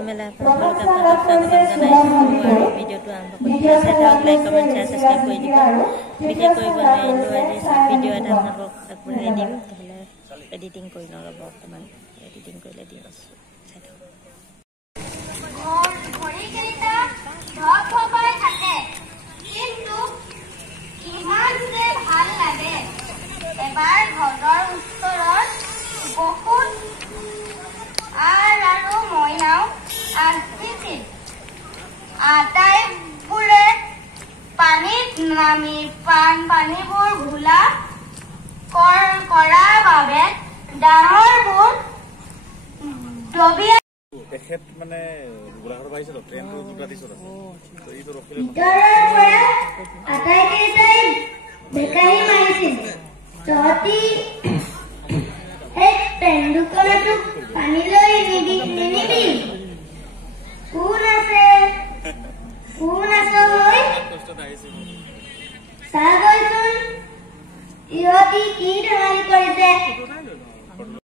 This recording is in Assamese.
মেলা আপোনালোকে আপোনালোকক স্বাগতম জনাইছোঁ আৰু ভিডিঅ'টো আৰম্ভ কৰিছোঁ লাইক কমেণ্ট শ্বেয়াৰ ছাবস্ক্ৰাইব কৰি দিব বিশেষ কৰিব নোৱাৰিলোঁ আজি ভিডিঅ' এটা আপোনালোকক আগবঢ়াই দিম তেতিয়াহ'লে এডিটিং কৰি লওঁ ৰ'ব অকণমান এডিটিং কৰিলে দি আছোঁ চাই আটাইবোৰে পানীত নামি পানীবোৰ ঘোলা কৰাৰ বাবে ডাঙৰবোৰ তেখেত মানে গোলাঘাটৰ পৰা আহিছিল ট্ৰেইনটো দুটা দিছত আছে তো এইটো ৰখিলে ভিতৰৰ পৰা আটাইকেইটাই বেকাহি মাৰিছিল তহঁতি এই পেন্দুকণাটোক পানীলৈ নিনিবি কোন আছে চাগৈচোন ইহঁতি কি ধেমালি কৰিছে